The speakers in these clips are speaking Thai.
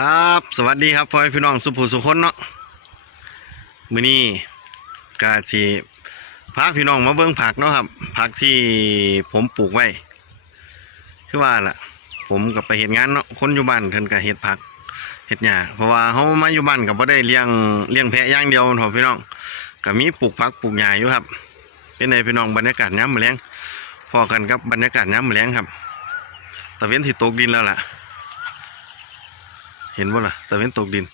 ครับ สวัสดีครับพ่อพี่น้องสุภูสุคนเนาะมือนี้กาสิพาพี่น้องมาเบิ่งผักเนาะครับผักที่ผมปลูกไว้คือว่าล่ะ ผมก็ไปเฮ็ดงานเนาะคนอยู่บ้านเพิ่นก็เฮ็ดผักเฮ็ดหญ้าเพราะว่าเฮามาอยู่บ้านก็บ่ได้เลี้ยงเลี้ยงแพะย่างเดียวเนาะพี่น้องก็มีปลูกผักปลูกหญ้าอยู่ครับ เป็นไงพี่น้องบรรยากาศยามมื้อแลงพอกันกับบรรยากาศยามมื้อแลงครับตะเวนที่ตกดินแล้วล่ะ เห็นบ่ล่ะตะเวนตกดิน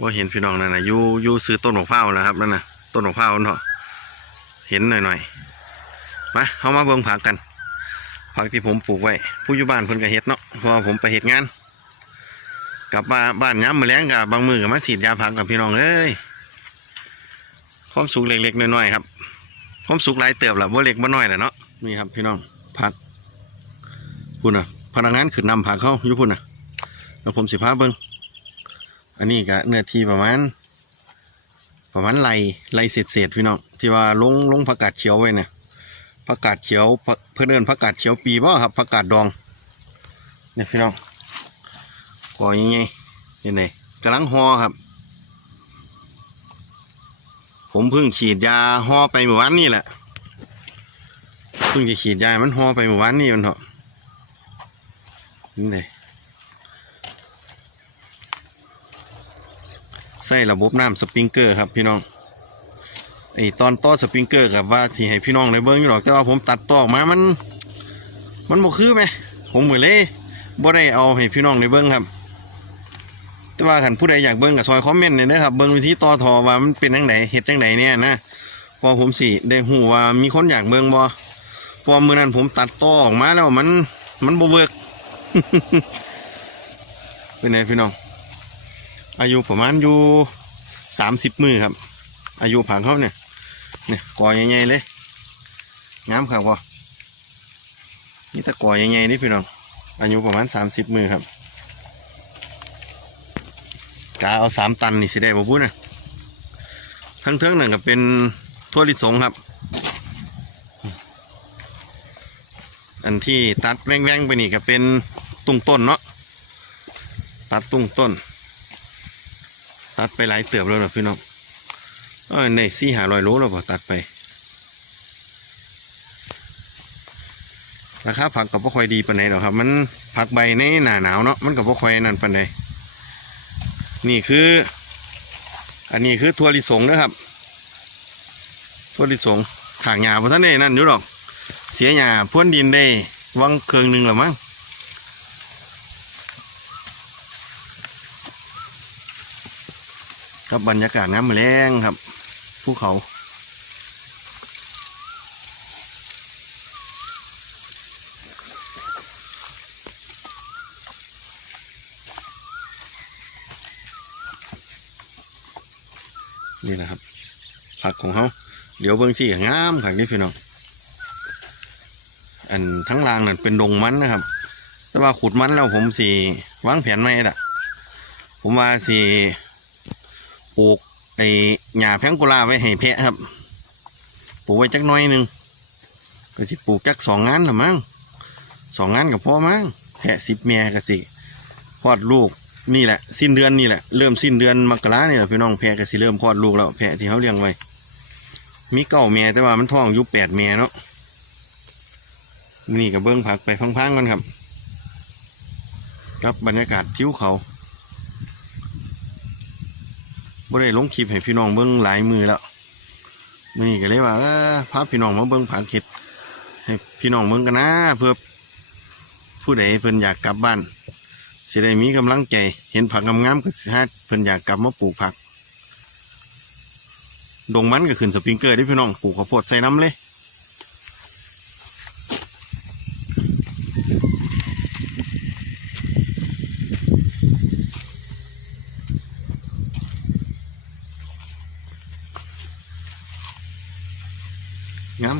ว่าเห็นพี่น้องนั่นนะยูยูซื้อต้นหมกเฝ้าวแล้วครับนั่นนะต้นหมกเฝ้าเนาะเห็นหน่อยๆมาเข้ามาเบิ่งผักกันผักที่ผมปลูกไว้ผู้อยู่บ้านเพิ่นก็เฮ็ดเนาะพราะว่าผมไปเฮ็ดงาน กลับมาบ้านย้ำมือแลงกับบางมือก็มาฉีดยาผักกับพี่น้องเอ้ยความสุขเล็กๆน้อยๆครับความสุขหลายเติบละบ่เล็กบ่น้อยแหละเนาะนี่ครับพี่น้องผักพุ่นน่ะพนักงานขึ้นนำผักเขายู่พุ่นน่ะ แล้วผมสิพาเบิ้งอันนี้ก็เนื้อที่ประมาณ ประมาณไรไรเศษเศษๆพี่น้องที่ว่าลงลงผักกาดเขียวไว้เนี่ยผักกาดเขียวเพื่อนเอินผักกาดเขียวปีบ่ครับผักกาดดองเนี่ยพี่น้องก่อยังไงเห็นไหนกำลังห่อครับ ผมเพิ่งฉีดยาห่อไปเมื่อวานนี่แหละเพิ่งจะฉีดยามันห่อไปเมื่อวานนี่มันเถอะนี่เลย ใส่ระบบน้ำสปริงเกอร์ครับพี่น้องไอตอนต่อสปริงเกอร์กับว่าที่ให้พี่น้องได้เบิ้งอยู่หรอกแต่ว่าผมตัดต่อออกมามัน มันบ่คือไหมผมเหมือนเลยบ่ได้เอาให้พี่น้องได้เบิ้งครับ แต่ว่าขันผู้ใดอยากเบิ้งกับซอยคอมเมนต์เนี่ยนะครับเบิ้งวิธีต่อทอว่ามันเป็นจังไดเฮ็ดจังไดเนี่ยนะพอผมสิได้หูว่ามีคนอยากเบิ้งบ่พอมื้อนั้นผมตัดต่อออกมาแล้วมันมันบ่เวิกเป็นไงพี่น้อง อายุประมาณอยู่สามสิบมือครับ อายุผังเขาเนี่ยเนี่ยกอใหญ่ๆเลยงามครับวะนี่ตะกอใหญ่ๆนี่พี่น้องอายุประมาณสามสิบมือครับกาเอาสามตันนี่สิได้บ่บุ้นะทั้งเทิงนั่นก็เป็นทั่วลิสงครับ อันที่ตัดแว่งๆไปนี่ก็เป็นตุ้งต้นเนาะตัดตุ้งต้น ตัดไปหลายเติบแล้วนะพี่น้องเอ้ในสี่หาร้อยโลแล้วบ่ตัดไปราคาผักกับพ่ค่อยดีปานใดหรอครับ มันผักใบในหนาหนาวเนาะมันกับพ่ค่อยนั่นปานใดนี่คือ อันนี้คือถั่วลิสงนะครับถั่วลิสงถางหญ้าพอท่านได้นั่นอยู่หรอก เสียหญ้าพ่วนดินได้วังเครื่องหนึ่งหรือมั้ง ครับบรรยากาศน้ำแรงครับภูเขานี่นะครับ ผักของเขาเดี๋ยวเบิ้งที่งามผักนี่พี่น้องอันทั้งรางนั่นเป็นดงมันนะครับ แต่ว่าขุดมันแล้วผมสีวางแผนไม่ละผมว่าสี ปลูกไอ้หญ้าแพงโกลาไว้ให้แพะครับ ปลูกไว้จักหน้อยหนึ่งก็สิปลูกจักสองงานละมั้งสองงานกับพ่อมั้งแพะสิบแม่ก็สิคลอดลูกนี่แหละ สิ้นเดือนนี่แหละเริ่มสิ้นเดือนมกราเนี่ยแหละพี่น้องแพะก็สิเริ่มคลอดลูกแล้วแพะที่เขาเลี้ยงไว้มีเก้าแม่แต่ว่ามันท้องอยู่แปดแม่เนาะนี่กับเบิ้องผักไปพังๆกันครับครับบรรยากาศทิวเขา บ่ได้ลงคลิปให้พี่น้องเบิ้งหลายมือแล้วมือนี้ก็เลยว่าพาพี่น้องมาเบิ้งผักเห็ดให้พี่น้องเบิ้งกันนะ เพื่อผู้ใดเพิ่นอยากกลับบ้านสิได้มีกำลังใจ เห็นผักงามๆก็สิฮะเพิ่นอยากกลับมาปลูกผัก ดงมันก็ขึ้นสปริงเกอร์ได้พี่น้องปลูกข้าวโพดใส่น้ำเลย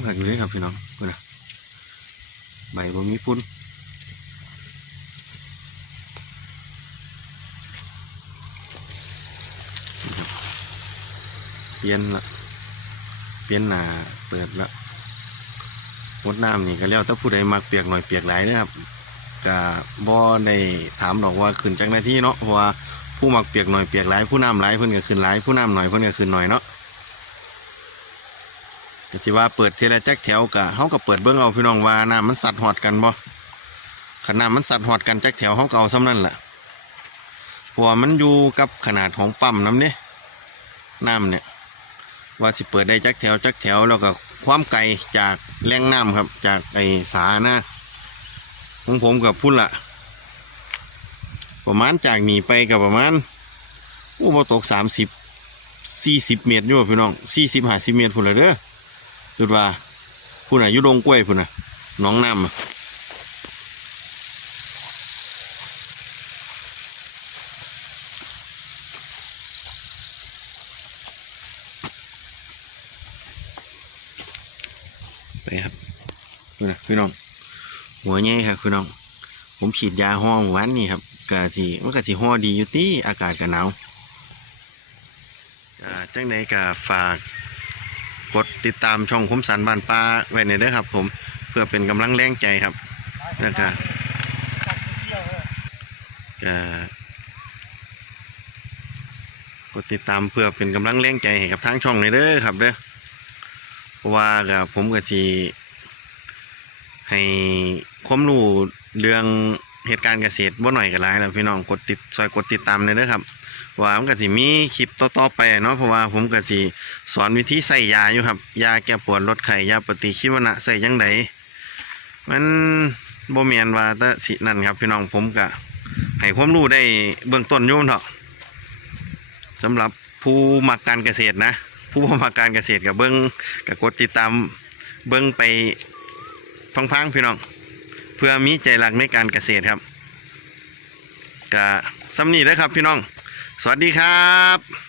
งามขักเลยครับพี่น้องเพื่อนะใบบ่มีฟุ้นเปลี่ยนละเปลี่ยนหนาเปิดละมดน้ำนี่ก็แล้วถ้าผู้ใดมักเปียกหน่อยเปียกหลายนะครับก็บ่ได้ถามดอกว่าขึ้นจากหน้าที่เนาะเพราะว่าผู้มักเปียกหน่อยเปียกหลายผู้น้ำหลายเพิ่นก็ขึ้นหลายผู้น้ำหน่อยเพิ่นก็ขึ้นหน่อยเนาะ ก็สิว่าเปิดเทเละจักแถวก็เฮาก็เปิดเบิ่งเอาพี่น้องว่าน้ำมันสัดหอดกันบ่ขนาดมันสัดหอดกันแจักแถวเฮาก็เอาซ้ำนั่นแหละเพราะว่ามันอยู่กับขนาดของปั๊มน้ำเด้น้ำเนี่ยว่าสิเปิดได้จักแถวจักแถวแล้วก็ความไกลจากแหล่งน้ำครับ จากไอสานะของผมกับพุ่นละประมาณจากหนีไปกับประมาณโอ้บ่ตกสามสิบสี่สิบเมตรอยู่บ่พี่น้องสี่สิบห้าสิบเมตรพุ่นละเด้อ จุดว่าพุ่นอะยู่ดงกล้วยพุ่นอะน้องน้ำไปครับพุ่นน่ะพี่น้อง หัวใหญ่ครับพี่น้อง ผมฉีดยาห้องวันนี่ครับกะสิมันกะสิห้อดีอยู่ที่อากาศกันหนาวจังใดกะฝาก กดติดตามช่องคมสันบ้านป้าไว้ในอยเด้อครับ ผมเพื่อเป็นกำลังแรงใจครับแล้วก็กดติดตามเพื่อเป็นกำลังแรงใจให้กับทางช่องในอยเด้อครับเด้อเพราะว่ากับผมก็สิให้ความรู้เรื่องเหตุการณ์เกษตรบ่หน่อยก็หลายแล้วพี่น้องกดติดซอยกดติดตามเลยเด้อครับ ว่ามันก็สิมีคลิปต่อๆไปเนาะเพราะว่าผมก็สิสอนวิธีใส่ยาอยู่ครับ ยาแก้ปวดลดไข้ยาปฏิชีวนะใส่จังไดมันบ่แม่นว่าแต่สินั่นครับ พี่น้องผมก็ให้ความรู้ได้เบื้องต้นอยู่เนาะสำหรับผู้มักการเกษตรนะ ผู้บ่มักการเกษตรก็เบิ่งก็กดติดตามเบิ่งไปฟังๆพี่น้อง เพื่อมีใจรักในการเกษตรครับกะสำนีเลยครับพี่น้อง สวัสดีครับ